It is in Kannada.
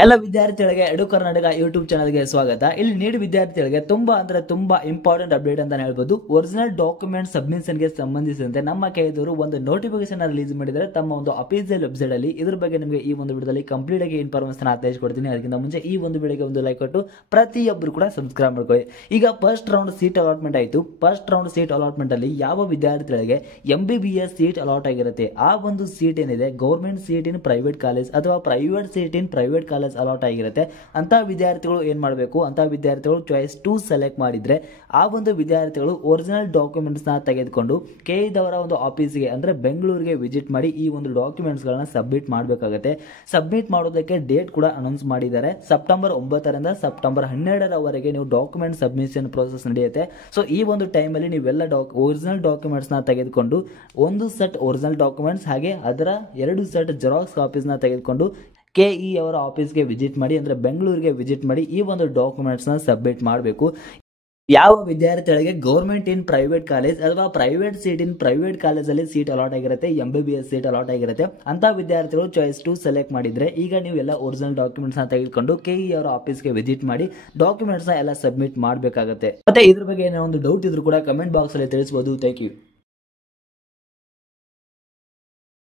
ಎಲ್ಲ ವಿದ್ಯಾರ್ಥಿಗಳಿಗೆ ಎಡು ಕರ್ನಾಟಕ ಯೂಟ್ಯೂಬ್ ಚಾನಲ್ಗೆ ಸ್ವಾಗತ. ಇಲ್ಲಿ ನೀಡಿ ವಿದ್ಯಾರ್ಥಿಗಳಿಗೆ ತುಂಬಾ ಇಂಪಾರ್ಟೆಂಟ್ ಅಪ್ಡೇಟ್ ಅಂತ ಹೇಳ್ಬೋದು. ಒರಿಜಿನಲ್ ಡಾಕ್ಯುಮೆಂಟ್ ಸಬ್ಮಿಷನ್ ಗೆ ಸಂಬಂಧಿಸಿದಂತೆ ನಮ್ಮ ಕೈದವರು ಒಂದು ನೋಟಿಫಿಕೇಶನ್ ರಿಲೀಸ್ ಮಾಡಿದರೆ ತಮ್ಮ ಒಂದು ಅಫಿಷಿಯಲ್ ವೆಬ್ಸೈಟ್ ಅಲ್ಲಿ. ಇದ್ರ ಬಗ್ಗೆ ನಿಮಗೆ ಈ ಒಂದು ವಿಡಿಯೋದಲ್ಲಿ ಕಂಪ್ಲೀಟ್ ಆಗಿ ಇನ್ಫಾರ್ಮೇಶನ್ ತಿಳಿಸ್ಕೊಡ್ತೀನಿ. ಅದಕ್ಕಿಂತ ಮುಂಚೆ ಈ ಒಂದು ವಿಡಿಯೋಗೆ ಒಂದು ಲೈಕ್ ಕೊಟ್ಟು ಪ್ರತಿಯೊಬ್ಬರು ಕೂಡ ಸಬ್ಸ್ಕ್ರೈಬ್ ಮಾಡ್ಕೊಳ್ಳಿ. ಈಗ ಫಸ್ಟ್ ರೌಂಡ್ ಸೀಟ್ ಅಲಾಟ್ಮೆಂಟ್ ಆಯಿತು. ಫಸ್ಟ್ ರೌಂಡ್ ಸೀಟ್ ಅಲಾಟ್ಮೆಂಟ್ ಅಲ್ಲಿ ಯಾವ ವಿದ್ಯಾರ್ಥಿಗಳಿಗೆ MBBS ಸೀಟ್ ಅಲಾಟ್ ಆಗಿರುತ್ತೆ, ಆ ಒಂದು ಸೀಟ್ ಏನಿದೆ government seat in private college ಅಥವಾ private seat in private college allot ಆಗಿರುತ್ತೆ, ಅಂತ ವಿದ್ಯಾರ್ಥಿಗಳು ಏನ್ ಮಾಡಬೇಕು, ಅಂತ ವಿದ್ಯಾರ್ಥಿಗಳು ಚಾಯ್ಸ್ 2 ಸೆಲೆಕ್ಟ್ ಮಾಡಿದ್ರೆ ಆ ಒಂದು ವಿದ್ಯಾರ್ಥಿಗಳು ಒರಿಜಿನಲ್ ಡಾಕ್ಯುಮೆಂಟ್ಸ್ ನ ತೆಗೆದುಕೊಂಡು ಕೆಇದವರ ಒಂದು ಆಫೀಸ್ಗೆ ಅಂದ್ರೆ ಬೆಂಗಳೂರಿಗೆ ವಿಸಿಟ್ ಮಾಡಿ ಈ ಒಂದು ಡಾಕ್ಯುಮೆಂಟ್ಸ್ ಗಳನ್ನ ಸಬ್ಮಿಟ್ ಮಾಡಬೇಕಾಗುತ್ತೆ. ಸಬ್ಮಿಟ್ ಮಾಡೋದಕ್ಕೆ ಡೇಟ್ ಕೂಡ ಅನೌನ್ಸ್ ಮಾಡಿದ್ದಾರೆ. ಸೆಪ್ಟೆಂಬರ್ 9ರಿಂದ ಸೆಪ್ಟೆಂಬರ್ 12ರವರೆಗೆ ನೀವು ಡಾಕ್ಯುಮೆಂಟ್ ಸಬ್ಮಿಷನ್ ಪ್ರೋಸೆಸ್ ನಡೆಯುತ್ತೆ. ಸೊ ಈ ಒಂದು ಟೈಮ್ ಅಲ್ಲಿ ನೀವೆಲ್ಲ ಒರಿಜಿನಲ್ ಡಾಕ್ಯುಮೆಂಟ್ಸ್ ನ ತೆಗೆದುಕೊಂಡು ಒಂದು ಸೆಟ್ ಒರಿಜಿನಲ್ ಡಾಕ್ಯುಮೆಂಟ್ಸ್ ಹಾಗೆ ಅದರ 2 ಸೆಟ್ ಜೆರಾಕ್ಸ್ ಕಾಪೀಸ್ ನ ತೆಗೆದುಕೊಂಡು ಕೆಇ ಅವರ ಆಫೀಸ್ಗೆ ವಿಸಿಟ್ ಮಾಡಿ ಅಂದ್ರೆ ಬೆಂಗಳೂರಿಗೆ ವಿಸಿಟ್ ಮಾಡಿ ಈ ಒಂದು ಡಾಕ್ಯುಮೆಂಟ್ಸ್ ನ ಸಬ್ಮಿಟ್ ಮಾಡಬೇಕು. ಯಾವ ವಿದ್ಯಾರ್ಥಿಗಳಿಗೆ ಗೌರ್ಮೆಂಟ್ ಇನ್ ಪ್ರೈವೇಟ್ ಕಾಲೇಜ್ ಅಥವಾ private seat in private college ಅಲ್ಲಿ ಸೀಟ್ ಅಲಾಟ್ ಆಗಿರುತ್ತೆ, MBBS ಸೀಟ್ ಅಲಾಟ್ ಆಗಿರುತ್ತೆ, ಅಂತ ವಿದ್ಯಾರ್ಥಿಗಳು ಚಾಯ್ಸ್ 2 ಸೆಲೆಕ್ಟ್ ಮಾಡಿದ್ರೆ ಈಗ ನೀವು ಎಲ್ಲ ಒರಿಜಿನಲ್ ಡಾಕ್ಯುಮೆಂಟ್ಸ್ ನ ತೆಗೆದುಕೊಂಡು ಕೆಇ ಅವರ ಆಫೀಸ್ಗೆ ವಿಸಿಟ್ ಮಾಡಿ ಡಾಕ್ಯುಮೆಂಟ್ಸ್ ನ ಎಲ್ಲ ಸಬ್ಮಿಟ್ ಮಾಡಬೇಕಾಗುತ್ತೆ. ಮತ್ತೆ ಇದ್ರ ಬಗ್ಗೆ ಏನೋ ಒಂದು ಡೌಟ್ ಇದ್ರೂ ಕೂಡ ಕಮೆಂಟ್ ಬಾಕ್ಸ್ ಅಲ್ಲಿ ತಿಳಿಸಬಹುದು. Thank you.